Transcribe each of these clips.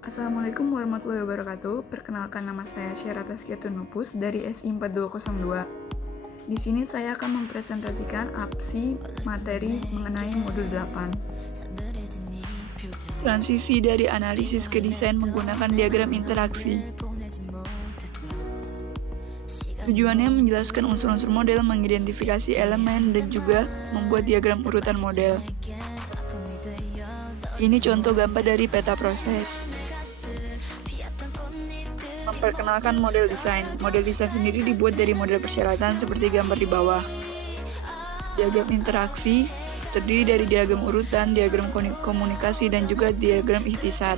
Assalamualaikum warahmatullahi wabarakatuh. Perkenalkan, nama saya Syara Taskia Tunupus dari SI 4202. Di sini saya akan mempresentasikan absi materi mengenai modul 8. Transisi dari analisis ke desain menggunakan diagram interaksi. Tujuannya menjelaskan unsur-unsur model, mengidentifikasi elemen, dan juga membuat diagram urutan model. Ini contoh gambar dari peta proses. Memperkenalkan model desain. Model desain sendiri dibuat dari model persyaratan seperti gambar di bawah. Diagram interaksi terdiri dari diagram urutan, diagram komunikasi, dan juga diagram ikhtisar.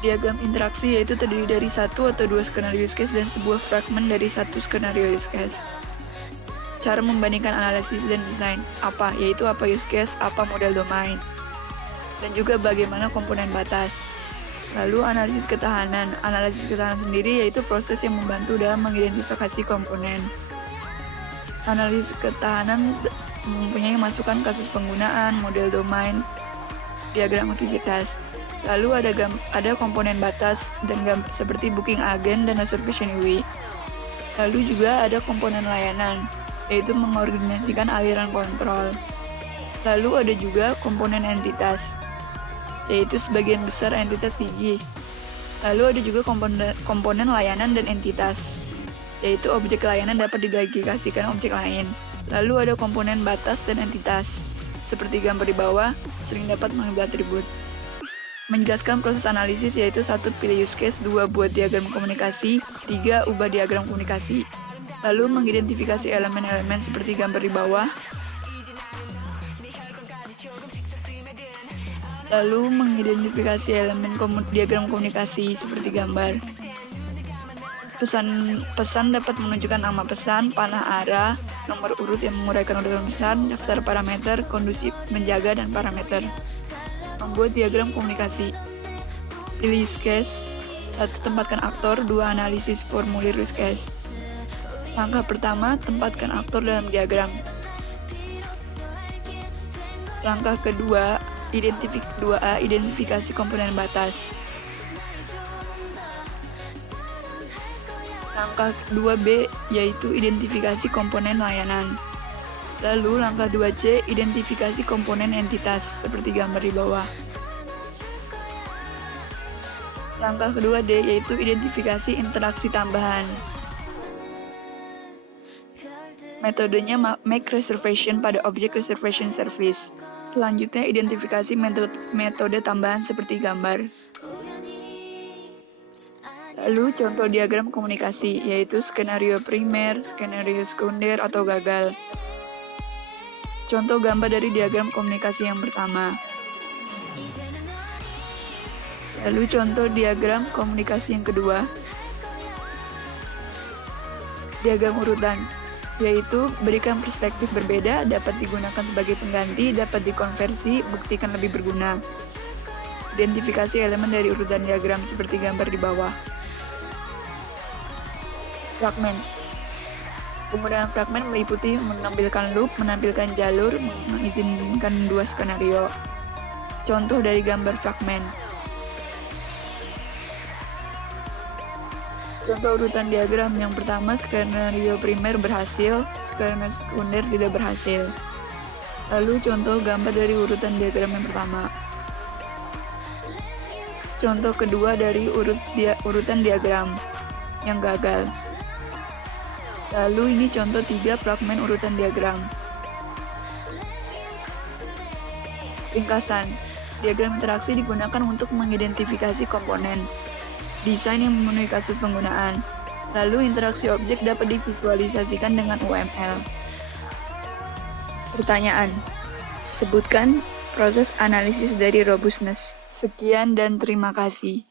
Diagram interaksi yaitu terdiri dari satu atau dua skenario use case dan sebuah fragmen dari satu skenario use case. Cara membandingkan analisis dan desain, yaitu apa use case, apa model domain, dan juga bagaimana komponen batas. Lalu analisis ketahanan. Analisis ketahanan sendiri yaitu proses yang membantu dalam mengidentifikasi komponen. Analisis ketahanan mempunyai masukan kasus penggunaan, model domain, diagram aktivitas. Lalu ada komponen batas dan seperti booking agent dan reservation UI. Lalu juga ada komponen layanan, yaitu mengordinasikan aliran kontrol. Lalu ada juga komponen entitas, yaitu sebagian besar entitas gigi. Lalu ada juga komponen layanan dan entitas, yaitu objek layanan dapat diagregasikan objek lain. Lalu ada komponen batas dan entitas, seperti gambar di bawah, sering dapat mengambil atribut. Menjelaskan proses analisis yaitu 1. Pilih use case, 2. Buat diagram komunikasi, 3. Ubah diagram komunikasi. Lalu mengidentifikasi elemen-elemen seperti gambar di bawah. Lalu mengidentifikasi elemen diagram komunikasi seperti gambar. Pesan dapat menunjukkan nama pesan, panah arah, nomor urut yang menguraikan urutan pesan, daftar parameter, kondusif, menjaga, dan parameter. Membuat diagram komunikasi. Pilih use case. 1. Tempatkan aktor. 2. Analisis formulir use case. Langkah pertama, tempatkan aktor dalam diagram. Langkah kedua, 2A, identifikasi komponen batas. Langkah 2B, yaitu identifikasi komponen layanan. Lalu langkah 2C, identifikasi komponen entitas, seperti gambar di bawah. Langkah kedua D, yaitu identifikasi interaksi tambahan. Metodenya make reservation pada objek reservation service. Selanjutnya identifikasi metode tambahan seperti gambar. Lalu contoh diagram komunikasi, yaitu skenario primer, skenario sekunder, atau gagal. Contoh gambar dari diagram komunikasi yang pertama. Lalu contoh diagram komunikasi yang kedua. Diagram urutan, yaitu berikan perspektif berbeda, dapat digunakan sebagai pengganti, dapat dikonversi, buktikan lebih berguna. Identifikasi elemen dari urutan diagram seperti gambar di bawah. Fragmen. Penggunaan fragmen meliputi menampilkan loop, menampilkan jalur, mengizinkan dua skenario. Contoh dari gambar fragmen. Contoh urutan diagram yang pertama, skenario primer berhasil, skenario sekunder tidak berhasil. Lalu contoh gambar dari urutan diagram yang pertama. Contoh kedua dari urutan diagram yang gagal. Lalu ini contoh 3 fragmen urutan diagram. Ringkasan. Diagram interaksi digunakan untuk mengidentifikasi komponen. Desain yang memenuhi kasus penggunaan. Lalu interaksi objek dapat divisualisasikan dengan UML. Pertanyaan. Sebutkan proses analisis dari robustness. Sekian dan terima kasih.